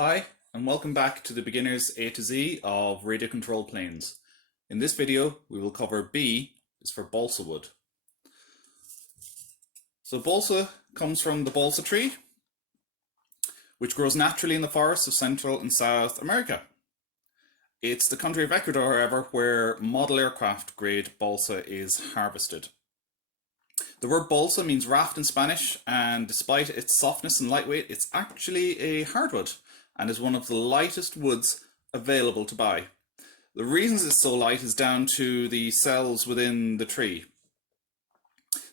Hi, and welcome back to the beginner's A to Z of radio control planes. In this video, we will cover B is for balsa wood. So balsa comes from the balsa tree, which grows naturally in the forests of Central and South America. It's the country of Ecuador, however, where model aircraft grade balsa is harvested. The word balsa means raft in Spanish, and despite its softness and lightweight, it's actually a hardwood and is one of the lightest woods available to buy. The reasons it's so light is down to the cells within the tree.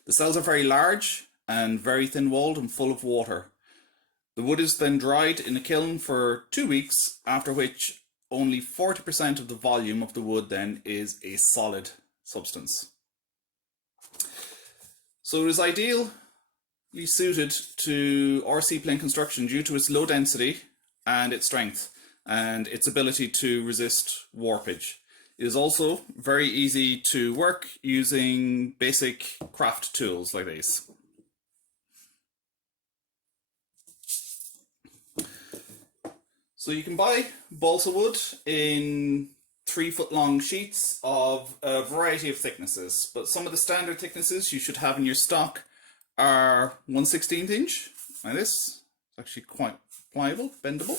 The cells are very large and very thin-walled and full of water. The wood is then dried in a kiln for 2 weeks, after which only 40% of the volume of the wood then is a solid substance. So it is ideally suited to RC plane construction due to its low density and its strength and its ability to resist warpage. It is also very easy to work using basic craft tools like these. So you can buy balsa wood in 3-foot long sheets of a variety of thicknesses, but some of the standard thicknesses you should have in your stock are 1/16 inch, like this. It's actually quite pliable, bendable.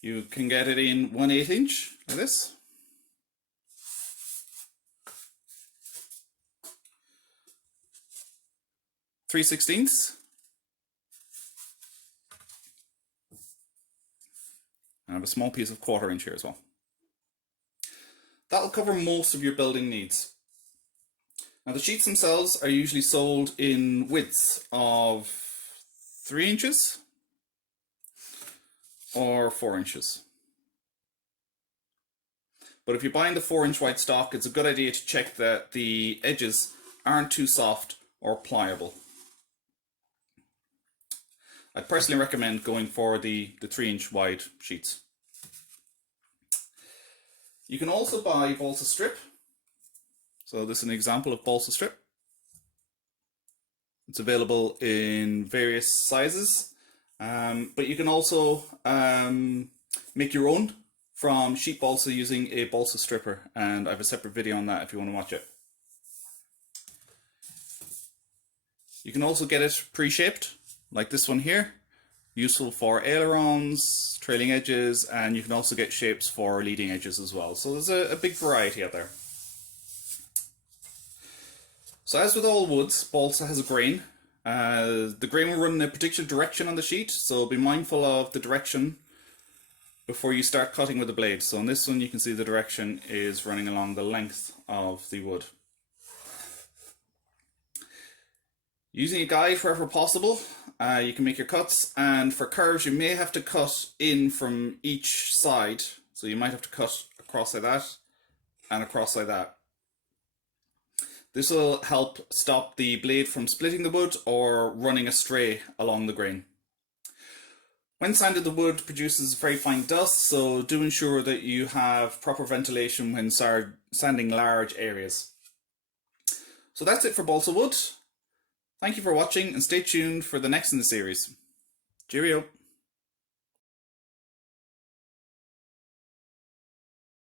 You can get it in 1/8 inch, like this. Three-sixteenths. I have a small piece of 1/4 inch here as well. That'll cover most of your building needs. Now the sheets themselves are usually sold in widths of 3 inches or 4 inches. But if you're buying the 4-inch wide stock, it's a good idea to check that the edges aren't too soft or pliable. I'd personally recommend going for the 3-inch wide sheets. You can also buy balsa strip. So this is an example of balsa strip. It's available in various sizes, but you can also make your own from sheet balsa using a balsa stripper, and I have a separate video on that if you want to watch it. You can also get it pre-shaped, like this one here, useful for ailerons, trailing edges, and you can also get shapes for leading edges as well. So there's a big variety out there. So as with all woods, balsa has a grain. The grain will run in a particular direction on the sheet, so be mindful of the direction before you start cutting with the blade. So in this one you can see the direction is running along the length of the wood. Using a guide wherever possible, you can make your cuts, and for curves you may have to cut in from each side. So you might have to cut across like that and across like that. This will help stop the blade from splitting the wood or running astray along the grain. When sanded, the wood produces very fine dust, so do ensure that you have proper ventilation when sanding large areas. So that's it for balsa wood. Thank you for watching and stay tuned for the next in the series. Cheerio!